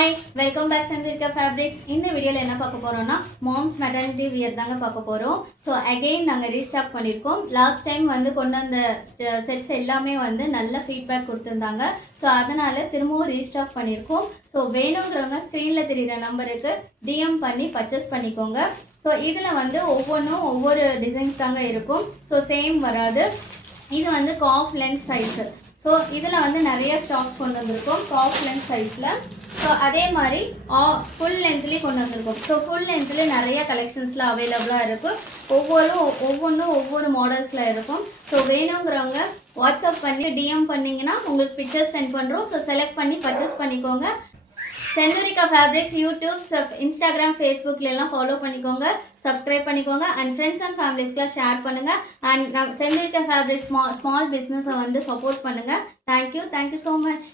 Hi welcome back செந்திரிகா fabrics. இந்த வீடியோவில் என்ன பார்க்க போகிறோம்னா மாம்ஸ் மெட்டர்னிட்டி வியர் தாங்க பார்க்க போகிறோம். ஸோ அகெயின் நாங்கள் ரீஸ்டாக் பண்ணியிருக்கோம். லாஸ்ட் டைம் வந்து கொண்டு வந்த செட்ஸ் எல்லாமே வந்து நல்ல ஃபீட்பேக் கொடுத்துருந்தாங்க. ஸோ அதனால் திரும்பவும் ரீஸ்டாக் பண்ணியிருக்கோம். ஸோ வேணுங்கிறவங்க ஸ்க்ரீனில் தெரிகிற நம்பருக்கு டிஎம் பண்ணி பர்ச்சேஸ் பண்ணிக்கோங்க. ஸோ இதில் வந்து ஒவ்வொன்றும் ஒவ்வொரு டிசைன்ஸ் தாங்க இருக்கும். ஸோ சேம் வராது. இது வந்து காஃப் லென்த் சைஸு. ஸோ இதில் வந்து நிறைய ஸ்டாக்ஸ் கொண்டு வந்திருக்கோம் காஃப் லென்த் சைஸில். ஸோ அதே மாதிரி ஃபுல் லென்த்லேயும் கொண்டு வந்திருக்கோம். ஸோ ஃபுல் லென்த்லேயே நிறைய கலெக்ஷன்ஸில் அவைலபிளாக இருக்கும். ஒவ்வொன்றும் ஒவ்வொரு மாடல்ஸில் இருக்கும். ஸோ வேணுங்கிறவங்க வாட்ஸ்அப் பண்ணி டிஎம் பண்ணிங்கன்னா உங்களுக்கு பிக்சர்ஸ் சென்ட் பண்ணுறோம். ஸோ செலக்ட் பண்ணி பர்ச்சேஸ் பண்ணிக்கோங்க. செந்தூரிகா ஃபேப்ரிக்ஸ் யூடியூப், இன்ஸ்டாகிராம், ஃபேஸ்புக்லாம் ஃபாலோ பண்ணிக்கோங்க, சப்ஸ்கிரைப் பண்ணிக்கோங்க. அண்ட் ஃப்ரெண்ட்ஸ் அண்ட் ஃபேமிலிஸ்க்குலாம் ஷேர் பண்ணுங்கள். அண்ட் செந்தூரிகா ஃபேப்ரிக்ஸ் ஸ்மால் பிஸ்னஸை வந்து சப்போர்ட் பண்ணுங்கள். Thank you so much.